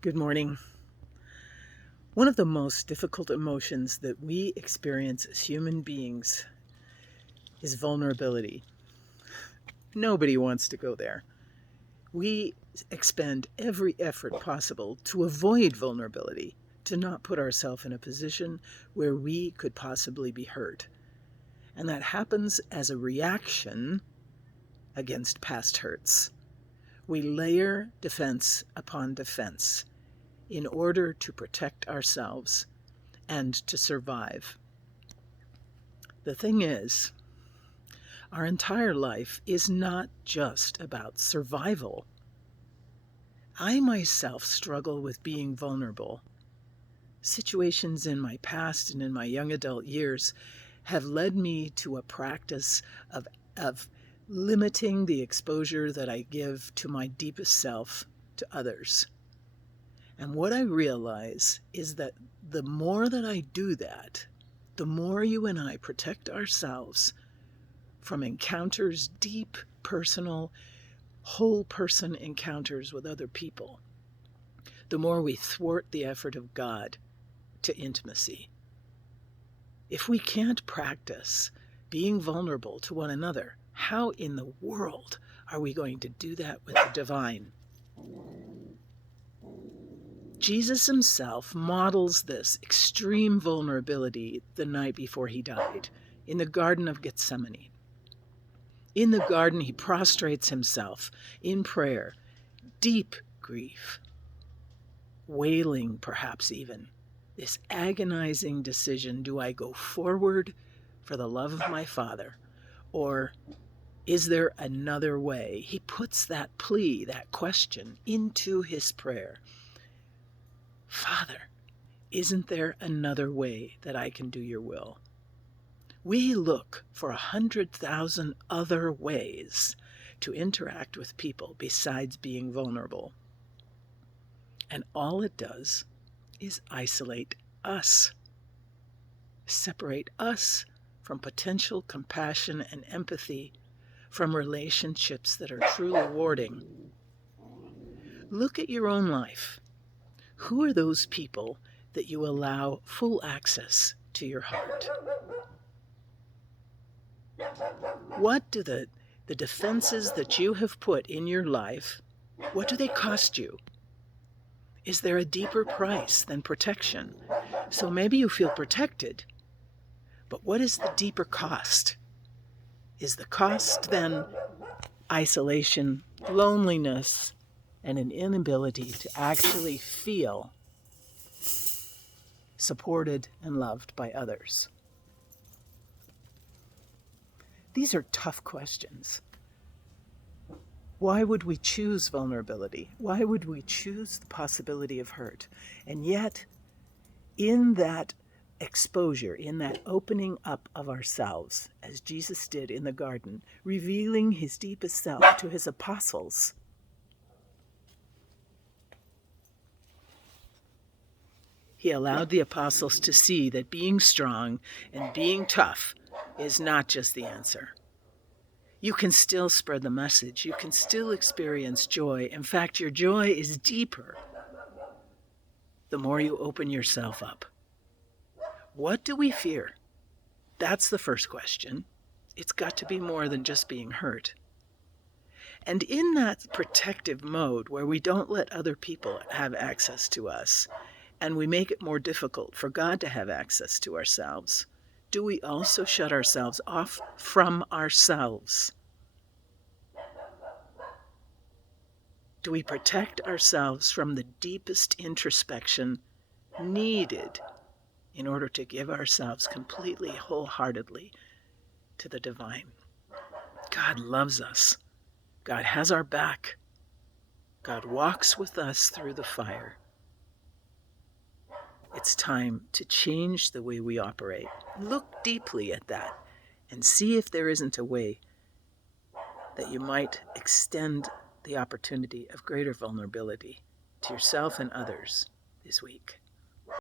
Good morning. One of the most difficult emotions that we experience as human beings is vulnerability. Nobody wants to go there. We expend every effort possible to avoid vulnerability, to not put ourselves in a position where we could possibly be hurt. And that happens as a reaction against past hurts. We layer defense upon defense in order to protect ourselves and to survive. The thing is, our entire life is not just about survival. I myself struggle with being vulnerable. Situations in my past and in my young adult years have led me to a practice of limiting the exposure that I give to my deepest self to others. And what I realize is that the more that I do that, the more you and I protect ourselves from encounters, deep, personal, whole person encounters with other people, the more we thwart the effort of God to intimacy. If we can't practice being vulnerable to one another, how in the world are we going to do that with the divine? Jesus himself models this extreme vulnerability the night before he died in the Garden of Gethsemane. In the garden, he prostrates himself in prayer, deep grief, wailing perhaps even, this agonizing decision: do I go forward for the love of my Father, or is there another way? He puts that plea, that question, into his prayer. Father, isn't there another way that I can do your will? We look for 100,000 other ways to interact with people besides being vulnerable. And all it does is isolate us, separate us from potential compassion and empathy, from relationships that are truly rewarding. Look at your own life. Who are those people that you allow full access to your heart? What do the defenses that you have put in your life, what do they cost you? Is there a deeper price than protection? So maybe you feel protected, but what is the deeper cost? Is the cost then isolation, loneliness, and an inability to actually feel supported and loved by others? These are tough questions. Why would we choose vulnerability? Why would we choose the possibility of hurt? And yet, in that exposure, in that opening up of ourselves, as Jesus did in the garden, revealing his deepest self to his apostles, he allowed the apostles to see that being strong and being tough is not just the answer. You can still spread the message. You can still experience joy. In fact, your joy is deeper the more you open yourself up. What do we fear? That's the first question. It's got to be more than just being hurt. And in that protective mode where we don't let other people have access to us, and we make it more difficult for God to have access to ourselves, do we also shut ourselves off from ourselves? Do we protect ourselves from the deepest introspection needed in order to give ourselves completely, wholeheartedly to the divine? God loves us. God has our back. God walks with us through the fire. It's time to change the way we operate. Look deeply at that and see if there isn't a way that you might extend the opportunity of greater vulnerability to yourself and others this week.